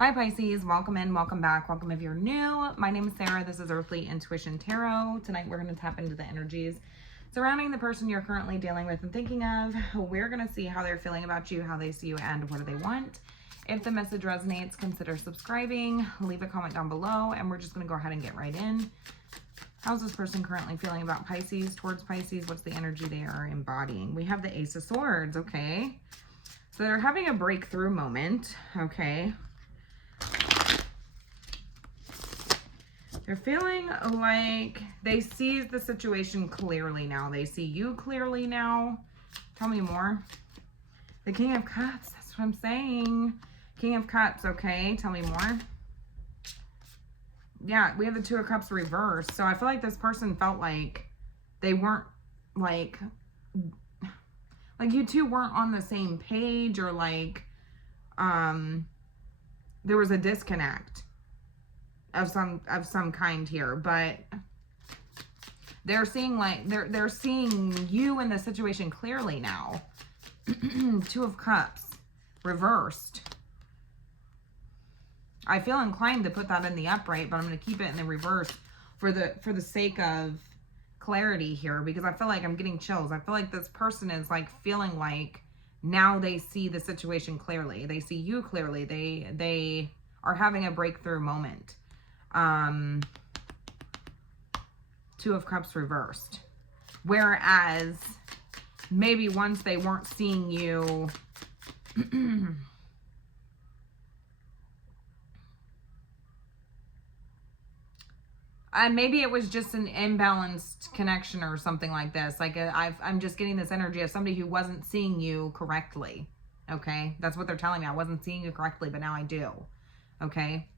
Hi Pisces, welcome in, welcome back, welcome if you're new. My name is Sarah, this is Earthly Intuition Tarot. Tonight we're going to tap into the energies surrounding the person you're currently dealing with and thinking of. We're going to see how they're feeling about you, how they see you, and what do they want. If the message resonates, consider subscribing, leave a comment down below, and we're just going to go ahead and get right in. How's this person currently feeling about Pisces, towards Pisces? What's the energy they are embodying? We have the Ace of Swords, okay? So they're having a breakthrough moment, okay? They're feeling like they see the situation clearly now. They see you clearly now. Tell me more. The King of Cups, that's what I'm saying. King of Cups, okay. Tell me more. Yeah, we have the Two of Cups reversed. So I feel like this person felt like they weren't like you two weren't on the same page, or like there was a disconnect of some kind here, but they're seeing like they're seeing you in the situation clearly now. Two of Cups reversed. I feel inclined to put that in the upright, but I'm going to keep it in the reverse for the sake of clarity here, because I feel like I'm getting chills. I feel like this person is like feeling like now they see the situation clearly. They see you clearly. They are having a breakthrough moment. Two of Cups reversed. Whereas maybe once they weren't seeing you maybe it was just an imbalanced connection or something like this. Like I'm just getting this energy of somebody who wasn't seeing you correctly. Okay, that's what they're telling me. I wasn't seeing you correctly, but now I do. Okay.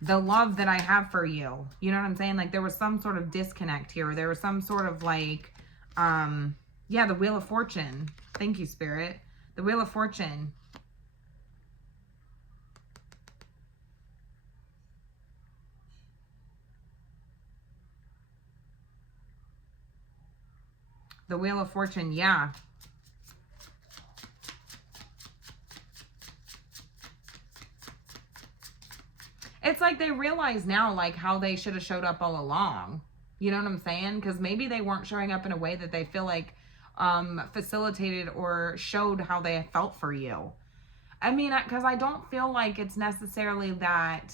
The love that I have for you. You know what I'm saying? Like there was some sort of disconnect here. There was some sort of like, yeah, the Wheel of Fortune. Thank you, Spirit. The Wheel of Fortune. The Wheel of Fortune, yeah. It's like they realize now like how they should have showed up all along. You know what I'm saying? Because maybe they weren't showing up in a way that they feel like facilitated or showed how they felt for you. I mean, because I don't feel like it's necessarily that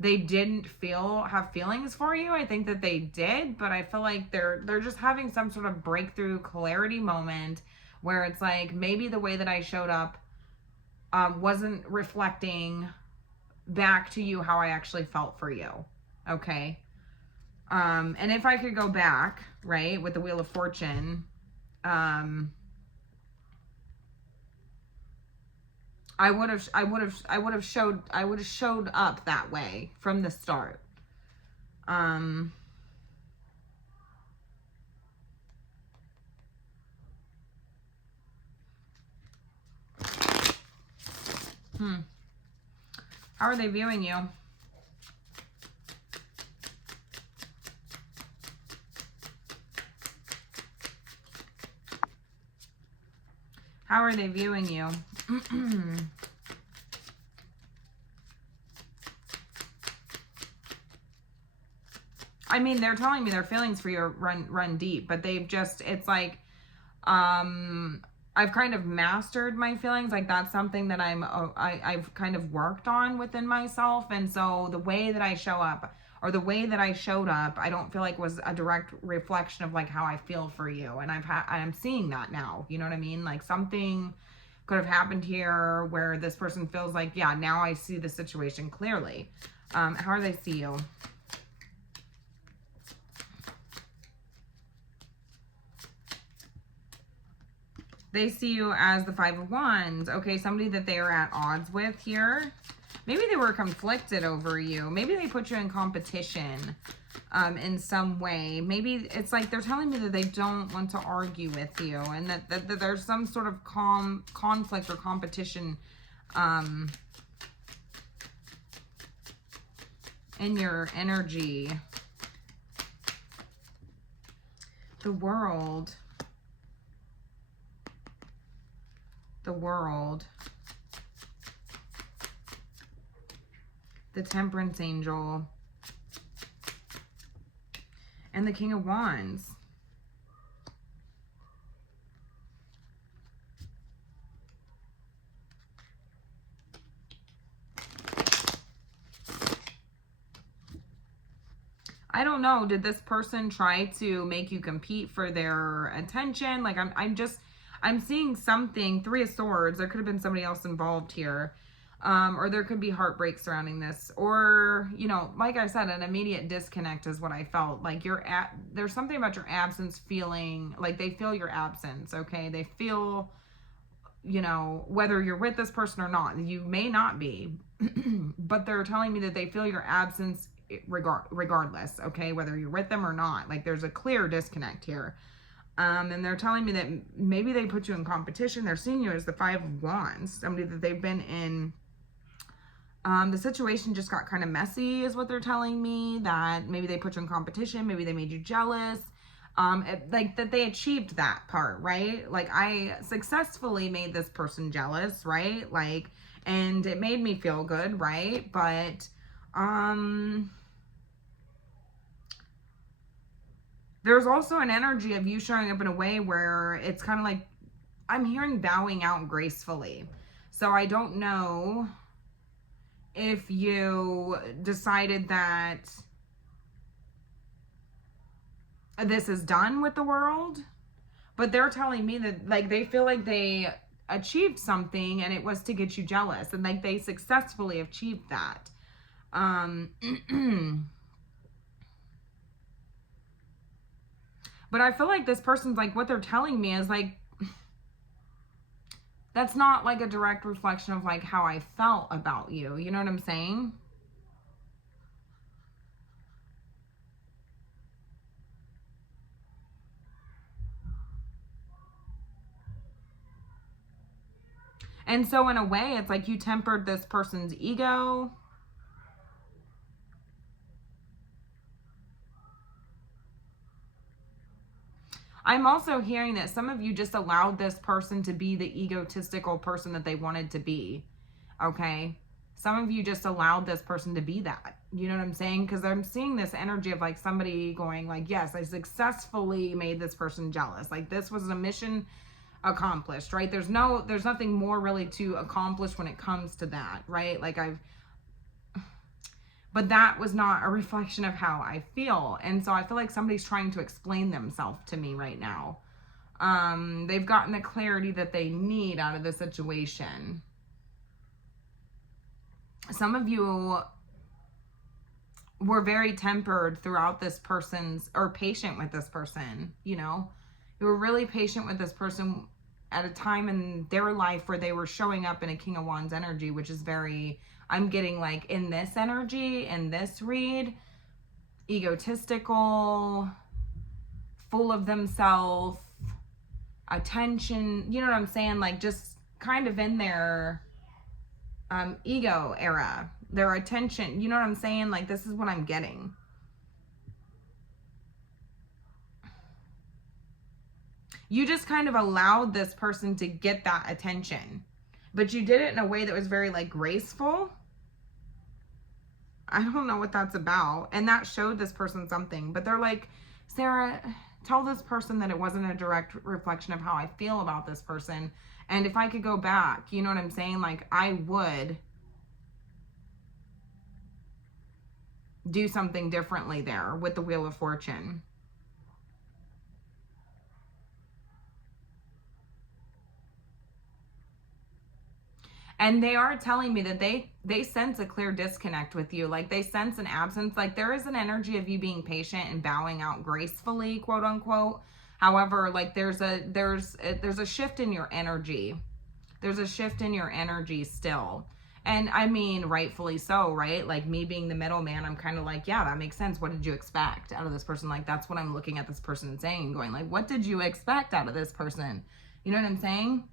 they didn't have feelings for you. I think that they did, but I feel like they're just having some sort of breakthrough clarity moment where it's like maybe the way that I showed up wasn't reflecting back to you how I actually felt for you. Okay. And if I could go back, right, with the Wheel of Fortune, I would have showed up that way from the start. How are they viewing you? How are they viewing you? I mean, they're telling me their feelings for you run deep, but they've just, it's like, I've kind of mastered my feelings. Like that's something that I've kind of worked on within myself. And so the way that I show up, or the way that I showed up, I don't feel like was a direct reflection of like how I feel for you. And I'm seeing that now. You know what I mean? Like something could have happened here where this person feels like, yeah, now I see the situation clearly. How do they see you? They see you as the Five of Wands. Okay, somebody that they are at odds with here. Maybe they were conflicted over you. Maybe they put you in competition in some way. Maybe it's like they're telling me that they don't want to argue with you, and that there's some sort of conflict or competition in your energy. The World. The World. the Temperance Angel, and the King of Wands. I don't know. Did this person try to make you compete for their attention? Like, I'm seeing something. Three of Swords. There could have been somebody else involved here. Or there could be heartbreak surrounding this. Or, you know, like I said, an immediate disconnect is what I felt. Like, there's something about your absence feeling, like they feel your absence, okay? They feel, you know, whether you're with this person or not. You may not be. But they're telling me that they feel your absence regardless, okay, whether you're with them or not. Like, there's a clear disconnect here. And they're telling me that maybe they put you in competition. They're seeing you as the Five of Wands, somebody that they've been in. The situation just got kind of messy is what they're telling me, that maybe they put you in competition, maybe they made you jealous. Like that they achieved that part, right? Like, I successfully made this person jealous, right? Like, and it made me feel good, right? But there's also an energy of you showing up in a way where it's kind of like, I'm hearing bowing out gracefully. So I don't know if you decided that this is done with the world, but they're telling me that, like, they feel like they achieved something and it was to get you jealous, and like they successfully achieved that. But I feel like this person's like, what they're telling me is like, that's not like a direct reflection of like how I felt about you. You know what I'm saying? And so in a way, it's like you tempered this person's ego. I'm also hearing that some of you just allowed this person to be the egotistical person that they wanted to be. Okay? Some of you just allowed this person to be that. You know what I'm saying? Because I'm seeing this energy of like somebody going like, yes, I successfully made this person jealous. Like, this was a mission accomplished, right? There's nothing more really to accomplish when it comes to that, right? Like, but that was not a reflection of how I feel. And so I feel like somebody's trying to explain themselves to me right now. They've gotten the clarity that they need out of the situation. Some of you were very tempered throughout this person's, or patient with this person, you know? You were really patient with this person at a time in their life where they were showing up in a King of Wands energy, which is very, I'm getting like in this energy, in this read, egotistical, full of themselves, attention, you know what I'm saying? Like, just kind of in their ego era, their attention, you know what I'm saying? Like, this is what I'm getting. You just kind of allowed this person to get that attention, but you did it in a way that was very like graceful. I don't know what that's about. And that showed this person something, but they're like, Sarah, tell this person that it wasn't a direct reflection of how I feel about this person. And if I could go back, you know what I'm saying? Like, I would do something differently there with the Wheel of Fortune. And they are telling me that they sense a clear disconnect with you. Like, they sense an absence. Like, there is an energy of you being patient and bowing out gracefully, quote unquote. However, like, there's a shift in your energy. There's a shift in your energy still. And I mean, rightfully so, right? Like, me being the middleman, I'm kind of like, yeah, that makes sense. What did you expect out of this person? Like, that's what I'm looking at this person and saying, going like, what did you expect out of this person? You know what I'm saying?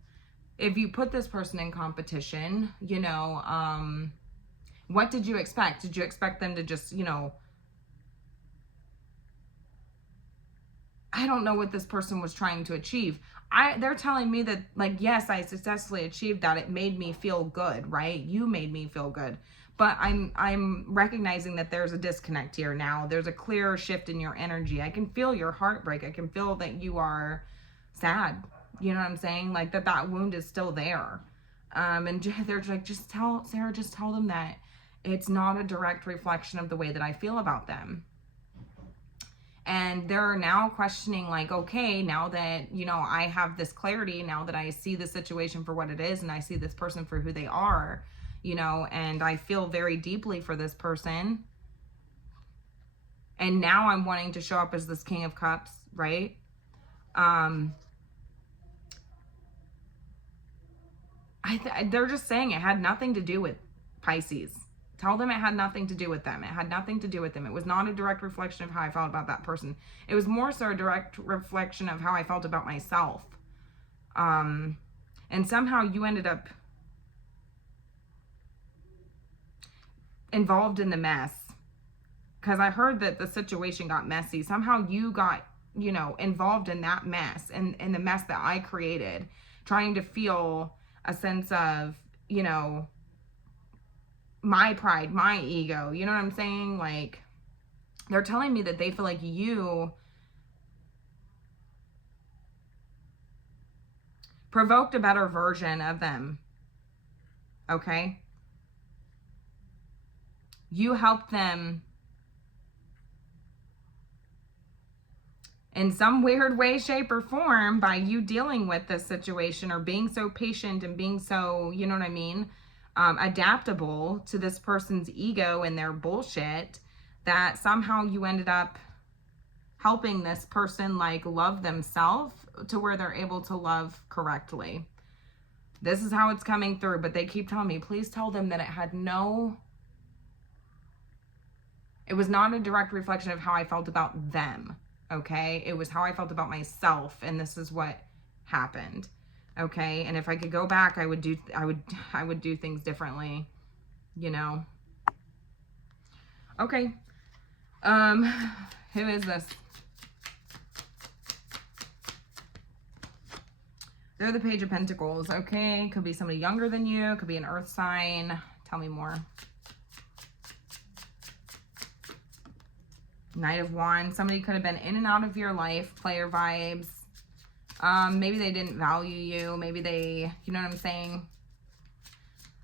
If you put this person in competition, you know, what did you expect? Did you expect them to just, you know, I don't know what this person was trying to achieve. They're telling me that, like, yes, I successfully achieved that. It made me feel good, right? You made me feel good. But I'm recognizing that there's a disconnect here now. There's a clear shift in your energy. I can feel your heartbreak. I can feel that you are sad. You know what I'm saying? Like that wound is still there. And they're like, just tell Sarah, just tell them that it's not a direct reflection of the way that I feel about them. And they're now questioning, like, okay, now that, you know, I have this clarity, now that I see the situation for what it is, and I see this person for who they are, you know, and I feel very deeply for this person. And now I'm wanting to show up as this King of Cups, right? They're just saying it had nothing to do with Pisces. Tell them it had nothing to do with them. It had nothing to do with them. It was not a direct reflection of how I felt about that person. It was more so a direct reflection of how I felt about myself. And somehow you ended up involved in the mess. Because I heard that the situation got messy. Somehow you got, you know, involved in that mess. And in the mess that I created. Trying to feel a sense of, you know, my pride, my ego, you know what I'm saying? Like, they're telling me that they feel like you provoked a better version of them, okay? You helped them in some weird way, shape, or form by you dealing with this situation or being so patient and being so, you know what I mean? Adaptable to this person's ego and their bullshit, that somehow you ended up helping this person like love themselves to where they're able to love correctly. This is how it's coming through, but they keep telling me, please tell them that it was not a direct reflection of how I felt about them, okay? It was how I felt about myself, and this is what happened. Okay, and if I could go back, I would do things differently, you know. Okay. Who is this? They're the Page of Pentacles. Okay, could be somebody younger than you, could be an earth sign. Tell me more. Knight of Wands. Somebody could have been in and out of your life, player vibes. Maybe they didn't value you. Maybe they, you know what I'm saying?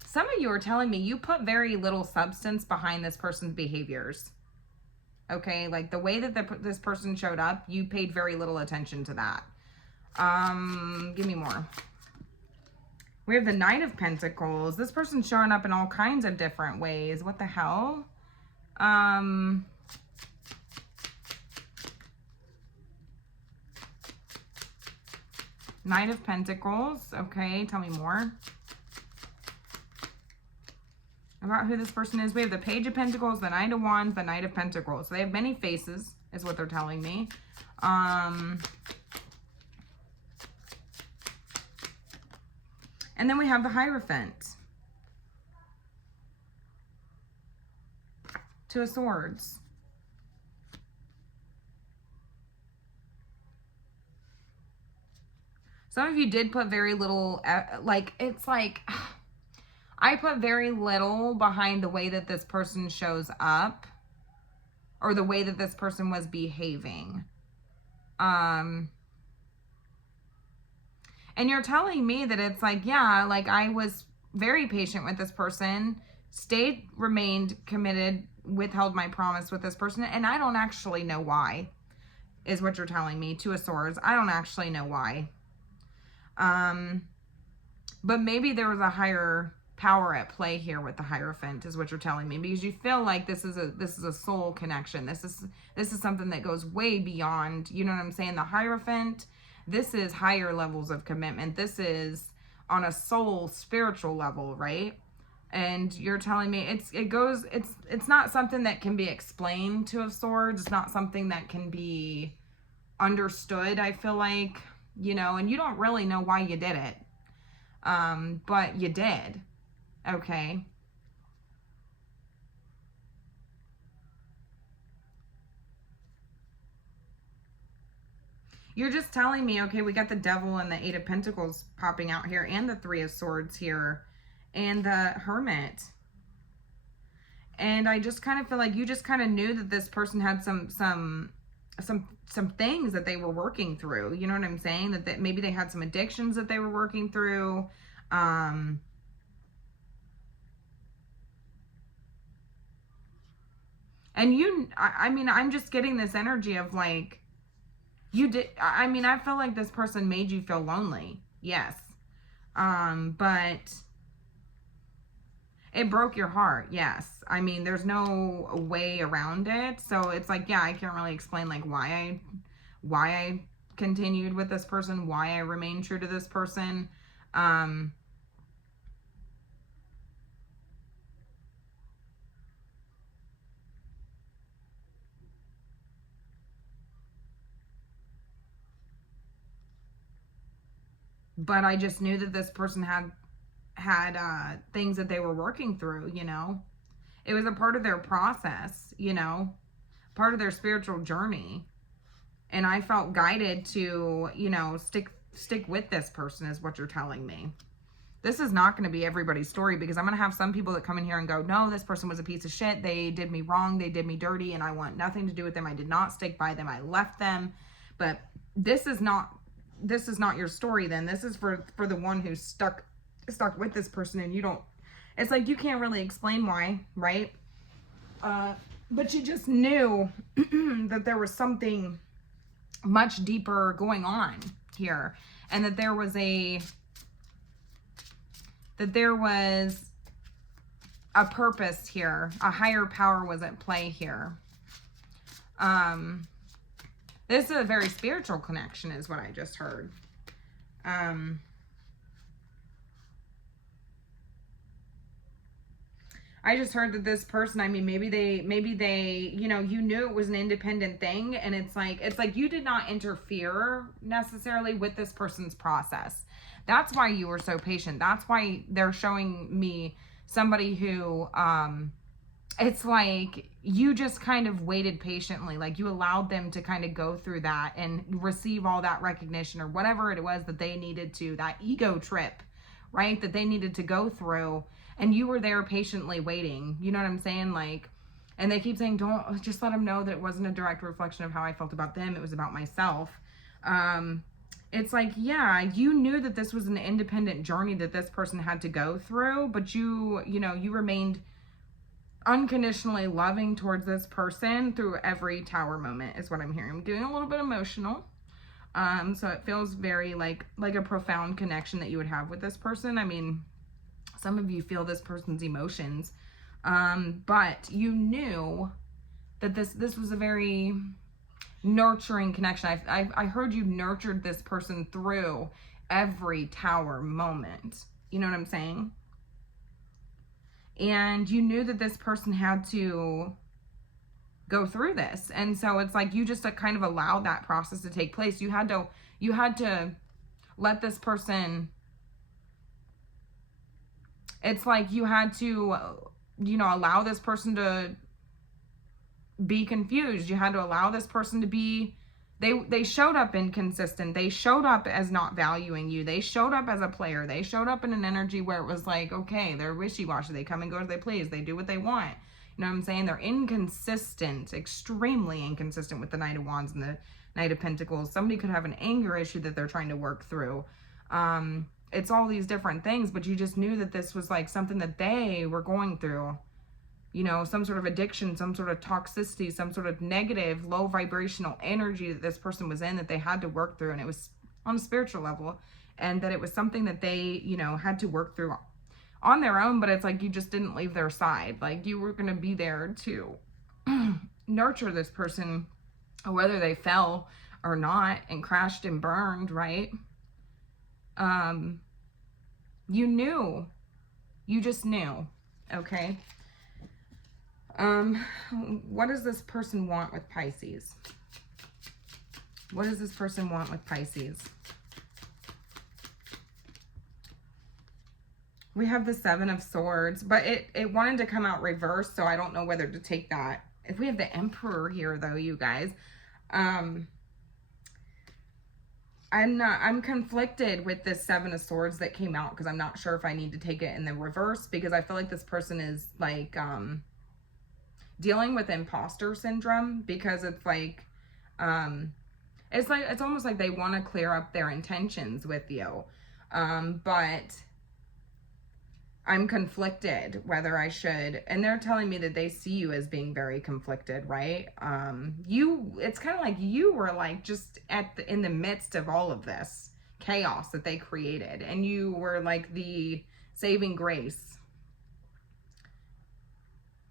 Some of you are telling me you put very little substance behind this person's behaviors. Okay, like the way that this person showed up, you paid very little attention to that. Give me more. We have the Knight of Pentacles. This person's showing up in all kinds of different ways. What the hell? Knight of Pentacles. Okay, tell me more about who this person is. We have the Page of Pentacles, the Knight of Wands, the Knight of Pentacles. So they have many faces, is what they're telling me. And then we have the Hierophant. Two of Swords. Some of you did put very little, like, it's like, I put very little behind the way that this person shows up or the way that this person was behaving. And you're telling me that it's like, yeah, like I was very patient with this person, remained committed, withheld my promise with this person, and I don't actually know why, is what you're telling me. Two of Swords. I don't actually know why. But maybe there was a higher power at play here with the Hierophant, is what you're telling me, because you feel like this is a soul connection. This is something that goes way beyond, you know what I'm saying? The Hierophant, this is higher levels of commitment. This is on a soul spiritual level, right? And you're telling me it's not something that can be explained, Two of Swords. It's not something that can be understood, I feel like, you know, and you don't really know why you did it. But you did. Okay. You're just telling me, okay, we got the Devil and the Eight of Pentacles popping out here, and the Three of Swords here, and the Hermit. And I just kind of feel like you just kind of knew that this person had some things that they were working through. You know what I'm saying? That maybe they had some addictions that they were working through. And I mean, I'm just getting this energy of like, you did, I mean, I feel like this person made you feel lonely. Yes. But it broke your heart. Yes. I mean, there's no way around it. So it's like, yeah, I can't really explain like why I continued with this person, why I remained true to this person. But I just knew that this person had things that they were working through, you know. It was a part of their process, you know, part of their spiritual journey. And I felt guided to, you know, stick with this person is what you're telling me. This is not going to be everybody's story, because I'm going to have some people that come in here and go, no, this person was a piece of shit. They did me wrong. They did me dirty, and I want nothing to do with them. I did not stick by them. I left them. But this is not your story then. This is for the one who's stuck with this person, and you don't, it's like you can't really explain why, right? But you just knew that there was something much deeper going on here, and that there was a purpose here. A higher power was at play here. This is a very spiritual connection is what I just heard. I just heard that this person, I mean, maybe they, you know, you knew it was an independent thing, and it's like you did not interfere necessarily with this person's process. That's why you were so patient. That's why they're showing me somebody who, it's like you just kind of waited patiently. Like you allowed them to kind of go through that and receive all that recognition or whatever it was that they needed to, that ego trip, right? That they needed to go through. And you were there patiently waiting. You know what I'm saying? Like, and they keep saying, don't, just let them know that it wasn't a direct reflection of how I felt about them. It was about myself. It's like, yeah, you knew that this was an independent journey that this person had to go through, but you know, you remained unconditionally loving towards this person through every tower moment is what I'm hearing. I'm getting a little bit emotional. So it feels very like a profound connection that you would have with this person. I mean, some of you feel this person's emotions, but you knew that this was a very nurturing connection. I heard you nurtured this person through every tower moment. You know what I'm saying? And you knew that this person had to go through this, and so it's like you just kind of allowed that process to take place. You had to let this person. It's like you had to, you know, allow this person to be confused. You had to allow this person to be, they showed up inconsistent. They showed up as not valuing you. They showed up as a player. They showed up in an energy where it was like, okay, they're wishy-washy. They come and go as they please. They do what they want. You know what I'm saying? They're inconsistent, extremely inconsistent with the Knight of Wands and the Knight of Pentacles. Somebody could have an anger issue that they're trying to work through. It's all these different things, but you just knew that this was like something that they were going through, you know, some sort of addiction, some sort of toxicity, some sort of negative, low vibrational energy that this person was in that they had to work through. And it was on a spiritual level, and that it was something that they, you know, had to work through on their own, but it's like you just didn't leave their side. Like you were going to be there to nurture this person, whether they fell or not and crashed and burned, right? You knew. You just knew. Okay. What does this person want with Pisces? What does this person want with Pisces? We have the Seven of Swords, but it wanted to come out reversed, so I don't know whether to take that. If we have the Emperor here, though, you guys, I'm conflicted with this Seven of Swords that came out, because I'm not sure if I need to take it in the reverse, because I feel like this person is like, dealing with imposter syndrome, because it's almost like they want to clear up their intentions with you. But I'm conflicted whether I should, and they're telling me that they see you as being very conflicted, right? It's kind of like you were like just in the midst of all of this chaos that they created, and you were like the saving grace,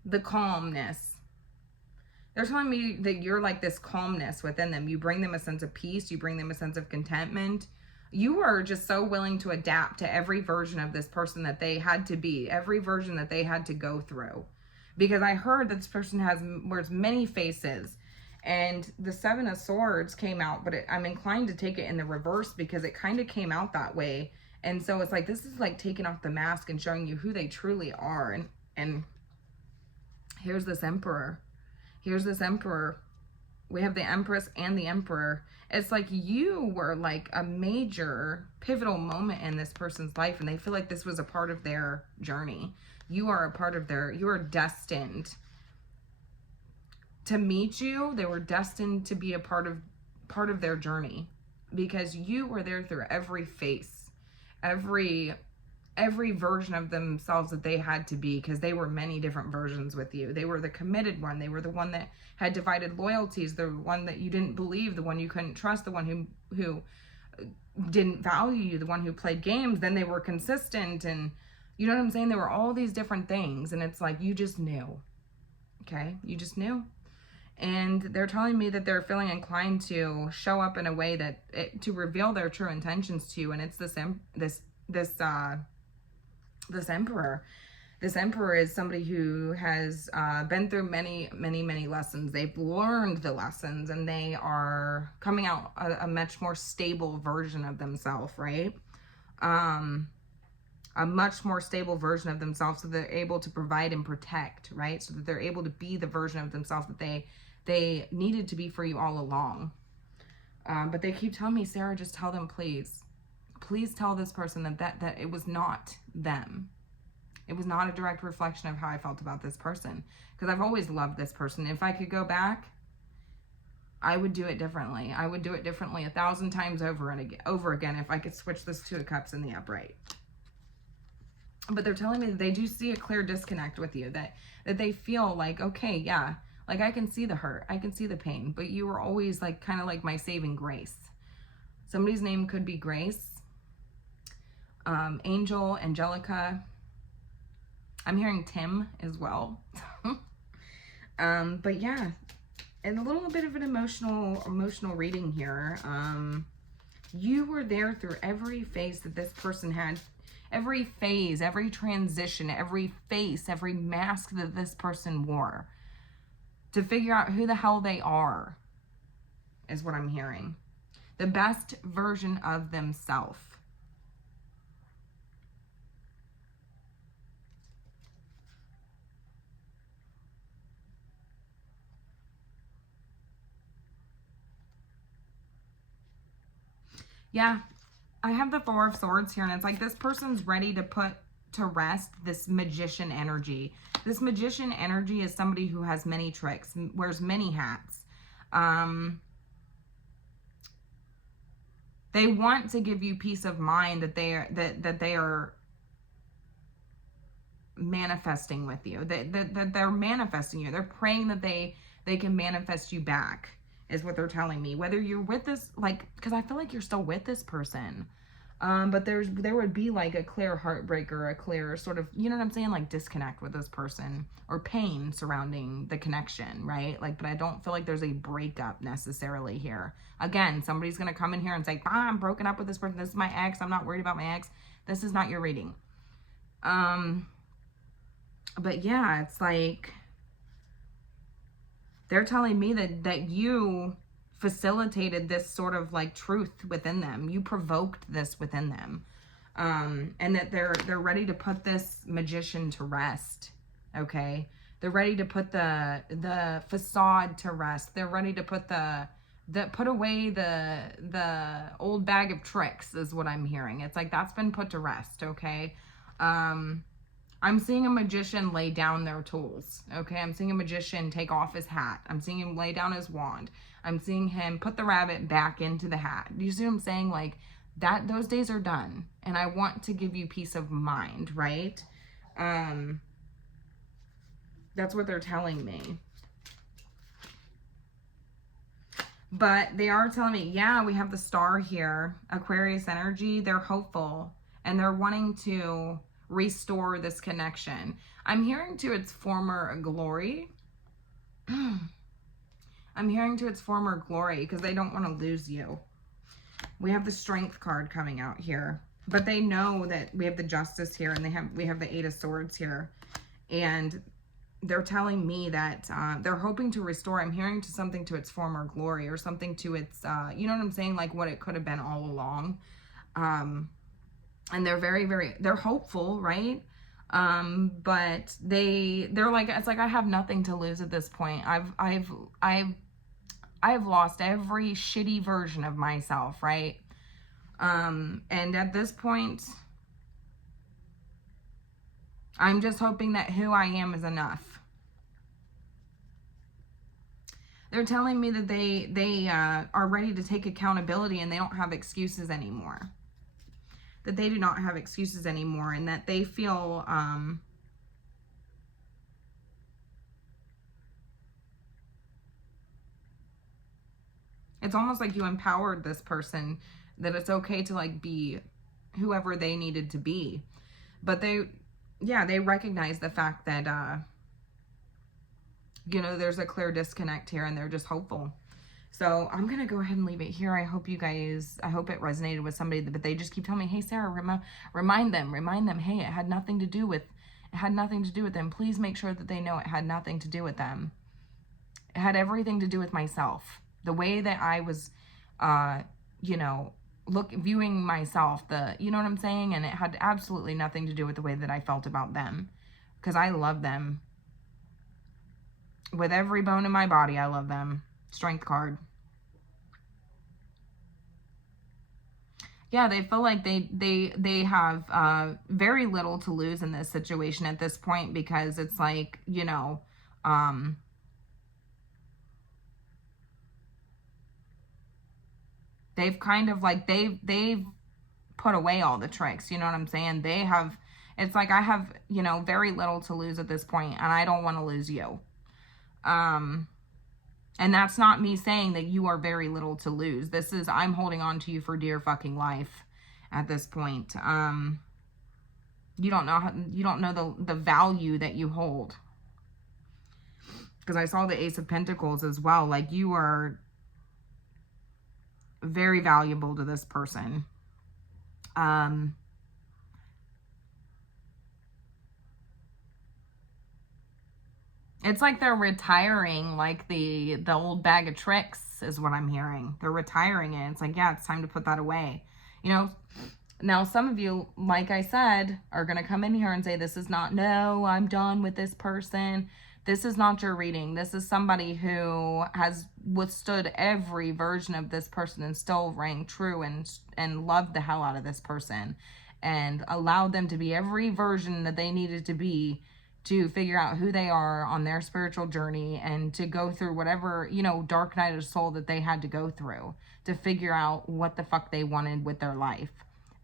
the calmness. They're telling me that you're like this calmness within them. You bring them a sense of peace. You bring them a sense of contentment. You are just so willing to adapt to every version of this person that they had to be, every version that they had to go through. Because I heard that this person wears many faces. And the Seven of Swords came out, but I'm inclined to take it in the reverse, because it kind of came out that way. And so it's like, this is like taking off the mask and showing you who they truly are. And here's this Emperor. Here's this Emperor. We have the Empress and the Emperor. It's like you were like a major pivotal moment in this person's life, and they feel like this was a part of their journey. You are a part of you are destined to meet you. They were destined to be a part of their journey, because you were there through every face, every version of themselves that they had to be, because they were many different versions with you. They were the committed one. They were the one that had divided loyalties, the one that you didn't believe, the one you couldn't trust, the one who didn't value you, the one who played games. Then they were consistent, and you know what I'm saying? There were all these different things, and it's like you just knew. Okay? You just knew. And they're telling me that they're feeling inclined to show up in a way to reveal their true intentions to you. And it's this Emperor. This Emperor is somebody who has been through many, many, many lessons. They've learned the lessons, and they are coming out a much more stable version of themselves, right? A much more stable version of themselves, so they're able to provide and protect, right? So that they're able to be the version of themselves that they needed to be for you all along. But they keep telling me, Sarah, just tell them, please. Please tell this person that it was not them. It was not a direct reflection of how I felt about this person. Because I've always loved this person. If I could go back, I would do it differently. I would do it differently 1,000 times over again if I could switch this Two of Cups in the upright. But they're telling me that they do see a clear disconnect with you. That they feel like, okay, yeah, like I can see the hurt. I can see the pain. But you were always like kind of like my saving grace. Somebody's name could be Grace. Angel, Angelica. I'm hearing Tim as well. But yeah, and a little bit of an emotional reading here. You were there through every phase that this person had, every phase, every transition, every face, every mask that this person wore, to figure out who the hell they are, is what I'm hearing. The best version of themselves. Yeah, I have the Four of Swords here, and it's like this person's ready to put to rest this magician energy. This magician energy is somebody who has many tricks, wears many hats. They want to give you peace of mind that they are manifesting with you, that they're manifesting you. They're praying that they can manifest you back, is what they're telling me. Whether you're with this, like, because I feel like you're still with this person, but there would be like a clear heartbreak, or a clear sort of, you know what I'm saying, like disconnect with this person, or pain surrounding the connection, right? Like, but I don't feel like there's a breakup necessarily here. Again, somebody's gonna come in here and say, I'm broken up with this person, this is my ex, I'm not worried about my ex. This is not your reading. But yeah, it's like they're telling me that you facilitated this sort of like truth within them. You provoked this within them. And that they're ready to put this magician to rest. Okay? They're ready to put the facade to rest. They're ready to put away the old bag of tricks, is what I'm hearing. It's like that's been put to rest, okay? I'm seeing a magician lay down their tools. Okay, I'm seeing a magician take off his hat. I'm seeing him lay down his wand. I'm seeing him put the rabbit back into the hat. Do you see what I'm saying? Like that, those days are done. And I want to give you peace of mind, right? That's what they're telling me. But they are telling me, yeah, we have the star here, Aquarius energy. They're hopeful and they're wanting to restore this connection. I'm hearing to its former glory. I'm hearing to its former glory because they don't want to lose you. We have the Strength card coming out here. But they know that we have the Justice here and we have the Eight of Swords here. And they're telling me that they're hoping to restore. I'm hearing to something to its former glory or something to its, you know what I'm saying? Like what it could have been all along. And they're they're hopeful, right? But they're like, it's like, I have nothing to lose at this point. I've lost every shitty version of myself, right? And at this point, I'm just hoping that who I am is enough. They're telling me that they are ready to take accountability and they don't have excuses anymore. That they do not have excuses anymore and that they feel it's almost like you empowered this person, that it's okay to like be whoever they needed to be. But they recognize the fact that you know, there's a clear disconnect here and they're just hopeful. So I'm going to go ahead and leave it here. I hope you guys, I hope it resonated with somebody, but they just keep telling me, hey, Sarah, remind them, hey, it had nothing to do with them. Please make sure that they know it had nothing to do with them. It had everything to do with myself. The way that I was, you know, viewing myself, you know what I'm saying? And it had absolutely nothing to do with the way that I felt about them, because I love them. With every bone in my body, I love them. Strength card. Yeah, they feel like they have very little to lose in this situation at this point, because it's like, you know, they've kind of like, they've put away all the tricks, you know what I'm saying? They have, it's like, I have, you know, very little to lose at this point, and I don't want to lose you. And that's not me saying that you are very little to lose. This is, I'm holding on to you for dear fucking life at this point. You don't know the value that you hold. Because I saw the Ace of Pentacles as well. Like, you are very valuable to this person. It's like they're retiring, like the old bag of tricks is what I'm hearing. They're retiring it. It's like, yeah, it's time to put that away. You know, now some of you, like I said, are going to come in here and say, this is not, no, I'm done with this person. This is not your reading. This is somebody who has withstood every version of this person and still rang true and loved the hell out of this person and allowed them to be every version that they needed to be, to figure out who they are on their spiritual journey and to go through whatever, you know, dark night of soul that they had to go through to figure out what the fuck they wanted with their life.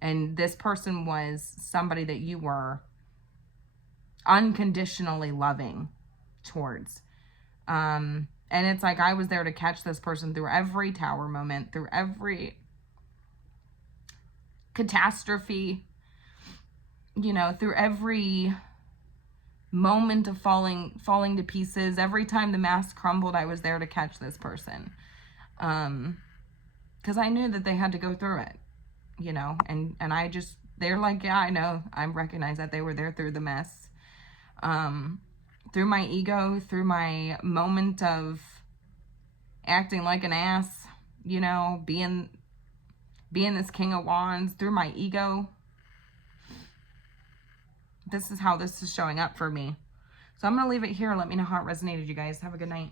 And this person was somebody that you were unconditionally loving towards. And it's like, I was there to catch this person through every tower moment, through every catastrophe, you know, through every moment of falling to pieces. Every time the mask crumbled, I was there to catch this person. Because I knew that they had to go through it, you know, and they're like, yeah, I know. I recognize that they were there through the mess. Through my ego, through my moment of acting like an ass, you know, being this King of Wands, through my ego. This is how this is showing up for me. So I'm going to leave it here. Let me know how it resonated, you guys. Have a good night.